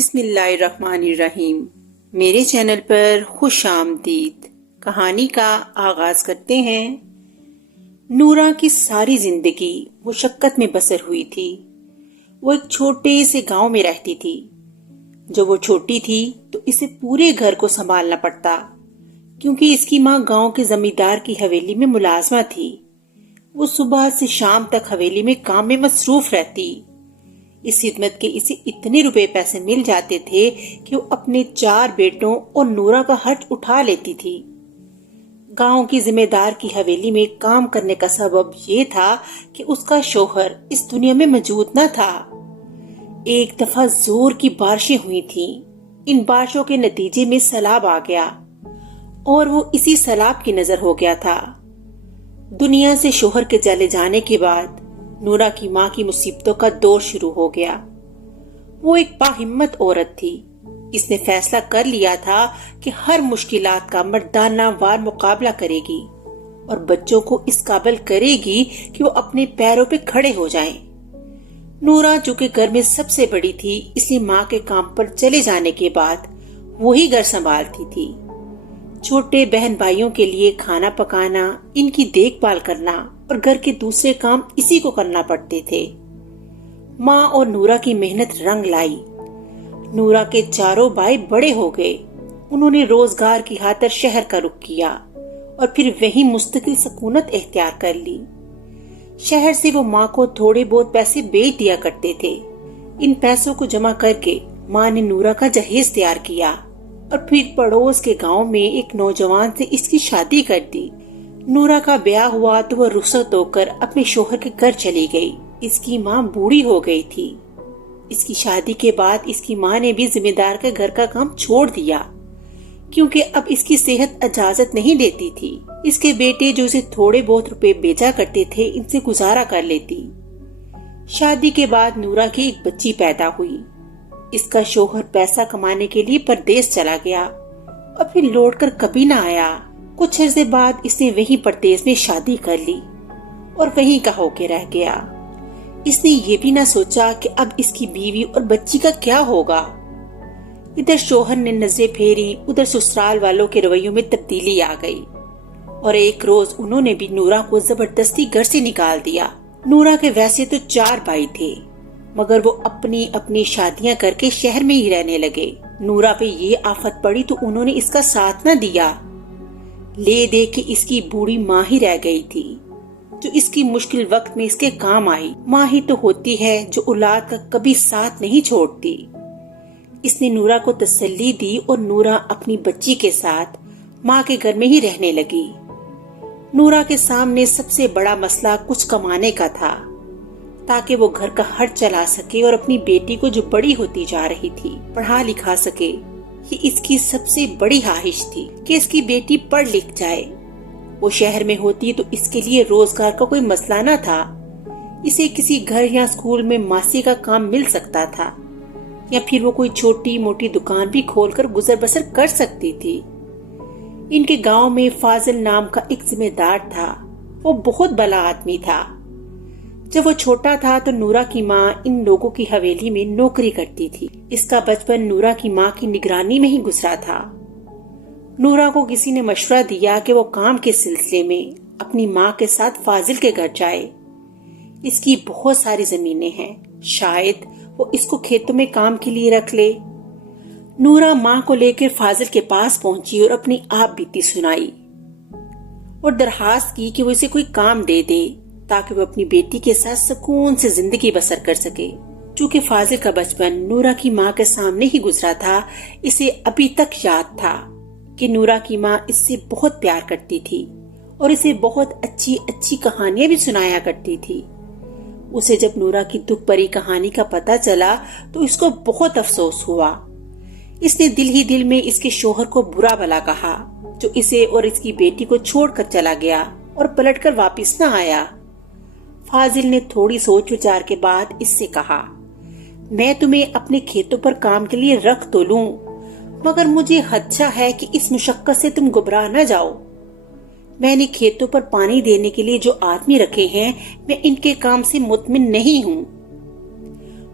بسم اللہ الرحمن الرحیم۔ میرے چینل پر خوش آمدید۔ کہانی کا آغاز کرتے ہیں۔ نورا کی ساری زندگی مشقت میں بسر ہوئی تھی۔ وہ ایک چھوٹے سے گاؤں میں رہتی تھی۔ جب وہ چھوٹی تھی تو اسے پورے گھر کو سنبھالنا پڑتا، کیونکہ اس کی ماں گاؤں کے زمیندار کی حویلی میں ملازمہ تھی۔ وہ صبح سے شام تک حویلی میں کام میں مصروف رہتی۔ اس خدمت کے اسے اتنے روپے پیسے مل جاتے تھے کہ وہ اپنے 4 بیٹوں اور نورا کا خرچ اٹھا لیتی تھی۔ گاؤں کی ذمہ دار کی حویلی میں کام کرنے کا سبب یہ تھا کہ اس کا شوہر اس دنیا میں موجود نہ تھا۔ ایک دفعہ زور کی بارشیں ہوئی تھیں۔ ان بارشوں کے نتیجے میں سیلاب آ گیا اور وہ اسی سیلاب کی نظر ہو گیا تھا۔ دنیا سے شوہر کے چلے جانے کے بعد نورا کی ماں کی مصیبتوں کا دور شروع ہو گیا۔ وہ ایک باہمت عورت تھی۔ اس نے فیصلہ کر لیا تھا کہ ہر مشکلات کا مردانہ وار مقابلہ کرے گی اور بچوں کو اس قابل کرے گی کہ وہ اپنے پیروں پہ کھڑے ہو جائیں۔ نورا جو کہ گھر میں سب سے بڑی تھی، اس لیے ماں کے کام پر چلے جانے کے بعد وہی گھر سنبھالتی تھی۔ چھوٹے بہن بھائیوں کے لیے کھانا پکانا، ان کی دیکھ بھال کرنا اور گھر کے دوسرے کام اسی کو کرنا پڑتے تھے۔ ماں اور نورا کی محنت رنگ لائی۔ نورا کے 4 بھائی بڑے ہو گئے۔ انہوں نے روزگار کی خاطر شہر کا رخ کیا اور پھر وہیں مستقل سکونت اختیار کر لی۔ شہر سے وہ ماں کو تھوڑے بہت پیسے بھیج دیا کرتے تھے۔ ان پیسوں کو جمع کر کے ماں نے نورا کا جہیز تیار کیا اور پھر پڑوس کے گاؤں میں ایک نوجوان سے اس کی شادی کر دی۔ نورا کا بیاہ ہوا تو وہ رخصت ہو کر اپنے شوہر کے گھر چلی گئی۔ اس کی ماں بوڑھی ہو گئی تھی۔ اس کی شادی کے بعد اس کی ماں نے بھی ذمہ دار کے گھر کا کام چھوڑ دیا، کیونکہ اب اس کی صحت اجازت نہیں دیتی تھی۔ اس کے بیٹے جو اسے تھوڑے بہت روپے بیچا کرتے تھے، ان سے گزارا کر لیتی۔ شادی کے بعد نورا کی ایک بچی پیدا ہوئی۔ اس کا شوہر پیسہ کمانے کے لیے پردیس چلا گیا اور پھر لوٹ کر کبھی نہ آیا۔ کچھ عرصے بعد اس نے وہیں پردیس میں شادی کر لی اور وہیں کا ہو کے رہ گیا۔ اس نے یہ بھی نہ سوچا کہ اب اس کی بیوی اور بچی کا کیا ہوگا۔ ادھر شوہر نے نظریں پھیری، ادھر سسرال والوں کے رویوں میں تبدیلی آ گئی اور ایک روز انہوں نے بھی نورا کو زبردستی گھر سے نکال دیا۔ نورا کے ویسے تو 4 بھائی تھے، مگر وہ اپنی اپنی شادیاں کر کے شہر میں ہی رہنے لگے۔ نورا پہ یہ آفت پڑی تو انہوں نے اس کا ساتھ نہ دیا۔ لے دے کے اس کی بوڑھی ماں ہی رہ گئی تھی، جو اس کی مشکل وقت میں اس کے کام آئی۔ ماں ہی تو ہوتی ہے جو اولاد کا کبھی ساتھ نہیں چھوڑتی۔ اس نے نورا کو تسلی دی اور نورا اپنی بچی کے ساتھ ماں کے گھر میں ہی رہنے لگی۔ نورا کے سامنے سب سے بڑا مسئلہ کچھ کمانے کا تھا، تاکہ وہ گھر کا خرچ چلا سکے اور اپنی بیٹی کو جو بڑی ہوتی جا رہی تھی پڑھا لکھا سکے۔ یہ اس کی سب سے بڑی خواہش تھی کہ اس کی بیٹی پڑھ لکھ جائے۔ وہ شہر میں ہوتی تو اس کے لیے روزگار کا کوئی مسئلہ نہ تھا۔ اسے کسی گھر یا اسکول میں ماسی کا کام مل سکتا تھا، یا پھر وہ کوئی چھوٹی موٹی دکان بھی کھول کر گزر بسر کر سکتی تھی۔ ان کے گاؤں میں فاضل نام کا ایک ذمہ دار تھا۔ وہ بہت بھلا آدمی تھا۔ جب وہ چھوٹا تھا تو نورا کی ماں ان لوگوں کی حویلی میں نوکری کرتی تھی۔ اس کا بچپن نورا کی ماں کی نگرانی میں ہی گزرا تھا۔ نورا کو کسی نے مشورہ دیا کہ وہ کام کے سلسلے میں اپنی ماں کے ساتھ فاضل کے گھر جائے۔ اس کی بہت ساری زمینیں ہیں، شاید وہ اس کو کھیتوں میں کام کے لیے رکھ لے۔ نورا ماں کو لے کر فاضل کے پاس پہنچی اور اپنی آپ بیتی سنائی اور درخواست کی کہ وہ اسے کوئی کام دے دے تاکہ وہ اپنی بیٹی کے ساتھ سکون سے زندگی بسر کر سکے۔ چونکہ فاضل کا بچپن نورا کی ماں کے سامنے ہی گزرا تھا، اسے ابھی تک یاد تھا کہ نورا کی ماں اس سے بہت پیار کرتی تھی اور اسے بہت اچھی اچھی کہانیاں بھی سنایا کرتی تھی۔ اسے جب نورا کی دکھ بھری کہانی کا پتہ چلا تو اس کو بہت افسوس ہوا۔ اس نے دل ہی دل میں اس کے شوہر کو برا بھلا کہا، جو اسے اور اس کی بیٹی کو چھوڑ کر چلا گیا اور پلٹ کر واپس نہ آیا۔ فاضل نے تھوڑی سوچ وچار کے بعد اس سے کہا، میں تمہیں اپنے کھیتوں پر کام کے لیے رکھ تو لوں، مگر مجھے خدشہ ہے کہ اس مشقت سے تم گھبرا نہ جاؤ۔ میں نے کھیتوں پر پانی دینے کے لیے جو آدمی رکھے ہیں، میں ان کے کام سے مطمئن نہیں ہوں۔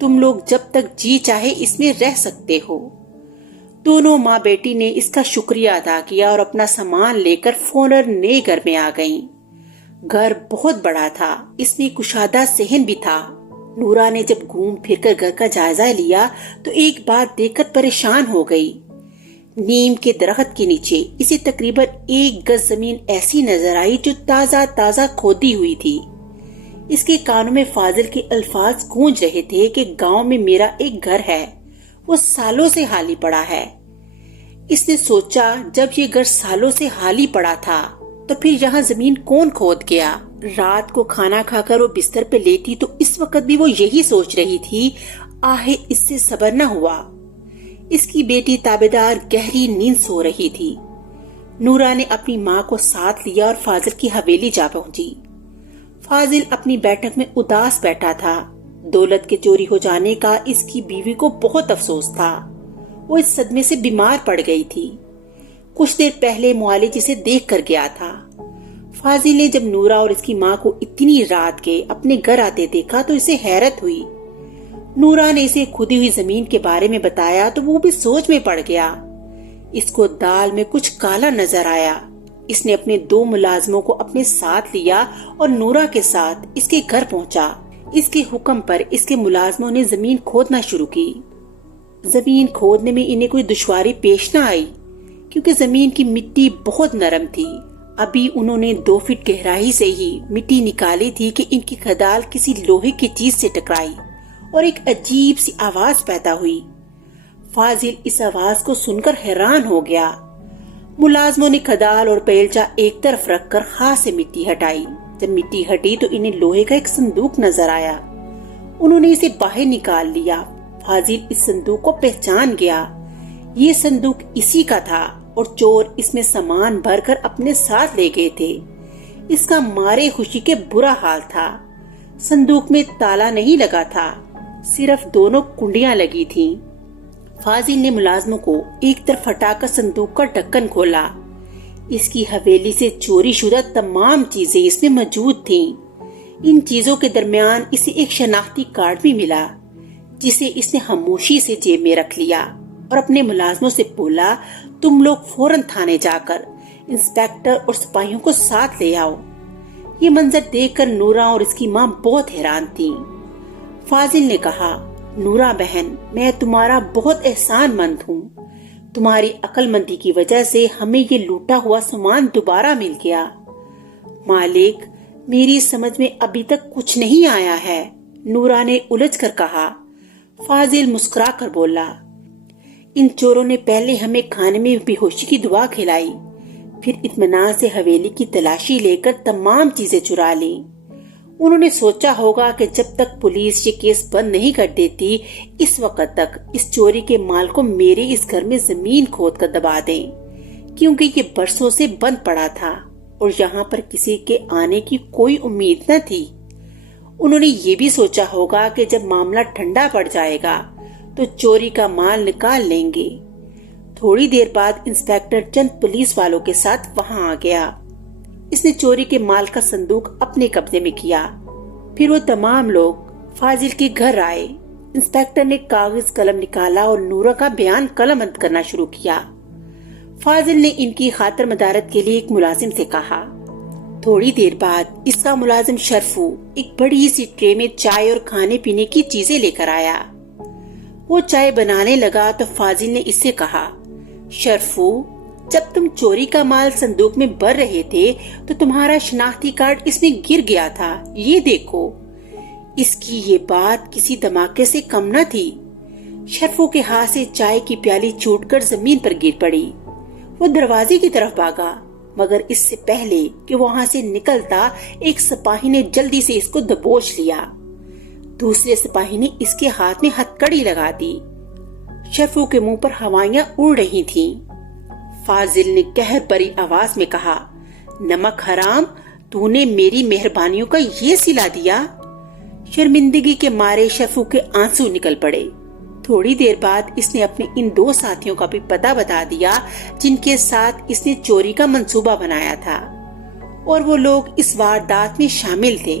تم لوگ جب تک جی چاہے اس میں رہ سکتے ہو۔ دونوں ماں بیٹی نے اس کا شکریہ ادا کیا اور اپنا سامان لے کر فوراً نئے گھر میں آ گئیں۔ گھر بہت بڑا تھا، اس میں کشادہ صحن بھی تھا۔ نورا نے جب گھوم پھر کر گھر کا جائزہ لیا تو ایک بات دیکھ کر پریشان ہو گئی۔ نیم کے درخت کے نیچے اسے تقریباً 1 گز زمین ایسی نظر آئی جو تازہ تازہ کھودی ہوئی تھی۔ اس کے کانوں میں فاضل کے الفاظ گونج رہے تھے کہ گاؤں میں میرا ایک گھر ہے، وہ سالوں سے خالی پڑا ہے۔ اس نے سوچا جب یہ گھر سالوں سے خالی پڑا تھا تو پھر یہاں زمین کون کھود گیا؟ رات کو کھانا کھا کر وہ بستر پہ لیٹی تو اس وقت بھی وہ یہی سوچ رہی تھی، آہے اس سے صبر نہ ہوا۔ اس کی بیٹی تابیدار گہری نیند سو رہی تھی۔ نورا نے اپنی ماں کو ساتھ لیا اور فاضل کی حویلی جا پہنچی۔ فاضل اپنی بیٹھک میں اداس بیٹھا تھا۔ دولت کے چوری ہو جانے کا اس کی بیوی کو بہت افسوس تھا۔ وہ اس صدمے سے بیمار پڑ گئی تھی۔ کچھ دیر پہلے معالج اسے دیکھ کر گیا تھا۔ فاضل نے جب نورا اور اس کی ماں کو اتنی رات کے اپنے گھر آتے دیکھا تو اسے حیرت ہوئی۔ نورا نے اسے کھودی ہوئی زمین کے بارے میں بتایا تو وہ بھی سوچ میں پڑ گیا۔ اس کو دال میں کچھ کالا نظر آیا۔ اس نے اپنے 2 ملازموں کو اپنے ساتھ لیا اور نورا کے ساتھ اس کے گھر پہنچا۔ اس کے حکم پر اس کے ملازموں نے زمین کھودنا شروع کی۔ زمین کھودنے میں انہیں کوئی دشواری پیش نہ آئی کیونکہ زمین کی مٹی بہت نرم تھی۔ ابھی انہوں نے 2 فٹ گہرائی سے ہی مٹی نکالی تھی کہ ان کی کھدال کسی لوہے کی چیز سے ٹکرائی اور ایک عجیب سی آواز پیدا ہوئی۔ فاضل اس آواز کو سن کر حیران ہو گیا۔ ملازموں نے کھدال اور بیلچہ ایک طرف رکھ کر خاص سے مٹی ہٹائی۔ جب مٹی ہٹی تو انہیں لوہے کا ایک صندوق نظر آیا۔ انہوں نے اسے باہر نکال لیا۔ فاضل اس صندوق کو پہچان گیا۔ یہ صندوق اسی کا تھا اور چور اس میں سامان بھر کر اپنے ساتھ لے گئے تھے۔ اس کا مارے خوشی کے برا حال تھا۔ صندوق میں تالا نہیں لگا تھا، صرف دونوں کنڈیاں لگی تھیں۔ فاضل نے ملازموں کو ایک طرف ہٹا کر صندوق کا ڈھکن کھولا۔ اس کی حویلی سے چوری شدہ تمام چیزیں اس میں موجود تھیں۔ ان چیزوں کے درمیان اسے ایک شناختی کارڈ بھی ملا جسے اس نے خاموشی سے جیب میں رکھ لیا اور اپنے ملازموں سے بولا، تم لوگ فوراً تھانے جا کر انسپیکٹر اور سپاہیوں کو ساتھ لے آؤ۔ یہ منظر دیکھ کر نورا اور اس کی ماں بہت حیران تھیں۔ فاضل نے کہا، نورا بہن، میں تمہارا بہت احسان مند ہوں۔ تمہاری عقل مندی کی وجہ سے ہمیں یہ لوٹا ہوا سامان دوبارہ مل گیا۔ مالک، میری سمجھ میں ابھی تک کچھ نہیں آیا ہے، نورا نے الجھ کر کہا۔ فاضل مسکرا کر بولا، ان چوروں نے پہلے ہمیں کھانے میں بے ہوشی کی دعا کھلائی، پھر اطمینان سے حویلی کی تلاشی لے کر تمام چیزیں چرا لیں۔ انہوں نے سوچا ہوگا کہ جب تک پولیس یہ کیس بند نہیں کر دیتی اس وقت تک اس چوری کے مال کو میرے اس گھر میں زمین کھود کر دبا دیں، کیونکہ یہ برسوں سے بند پڑا تھا اور یہاں پر کسی کے آنے کی کوئی امید نہ تھی۔ انہوں نے یہ بھی سوچا ہوگا کہ جب معاملہ ٹھنڈا پڑ جائے گا تو چوری کا مال نکال لیں گے۔ تھوڑی دیر بعد انسپیکٹر چند پولیس والوں کے ساتھ وہاں آ گیا۔ اس نے چوری کے مال کا صندوق اپنے قبضے میں کیا۔ پھر وہ تمام لوگ فاضل کے گھر آئے۔ انسپیکٹر نے کاغذ قلم نکالا اور نورا کا بیان قلم بند کرنا شروع کیا۔ فاضل نے ان کی خاطر مدارت کے لیے ایک ملازم سے کہا۔ تھوڑی دیر بعد اس کا ملازم شرفو ایک بڑی سی ٹرے میں چائے اور کھانے پینے کی چیزیں لے کر آیا۔ وہ چائے بنانے لگا تو فاضل نے اس سے کہا، شرفو، جب تم چوری کا مال صندوق میں بھر رہے تھے تو تمہارا شناختی کارڈ اس میں گر گیا تھا، یہ دیکھو۔ اس کی یہ بات کسی دھماکے سے کم نہ تھی۔ شرفو کے ہاتھ سے چائے کی پیالی چھوٹ کر زمین پر گر پڑی۔ وہ دروازے کی طرف بھاگا، مگر اس سے پہلے کہ وہاں سے نکلتا ایک سپاہی نے جلدی سے اس کو دبوچ لیا۔ دوسرے سپاہی نے اس کے ہاتھ میں ہتھکڑی لگا دی۔ شرفو کے منہ پر ہوائیاں اڑ رہی تھیں۔ فاضل نے قہر بری آواز میں کہا، نمک حرام، تو نے میری مہربانیوں کا یہ صلہ دیا؟ شرمندگی کے مارے شرفو کے آنسو نکل پڑے۔ تھوڑی دیر بعد اس نے اپنے ان 2 ساتھیوں کا بھی پتہ بتا دیا جن کے ساتھ اس نے چوری کا منصوبہ بنایا تھا، اور وہ لوگ اس واردات میں شامل تھے۔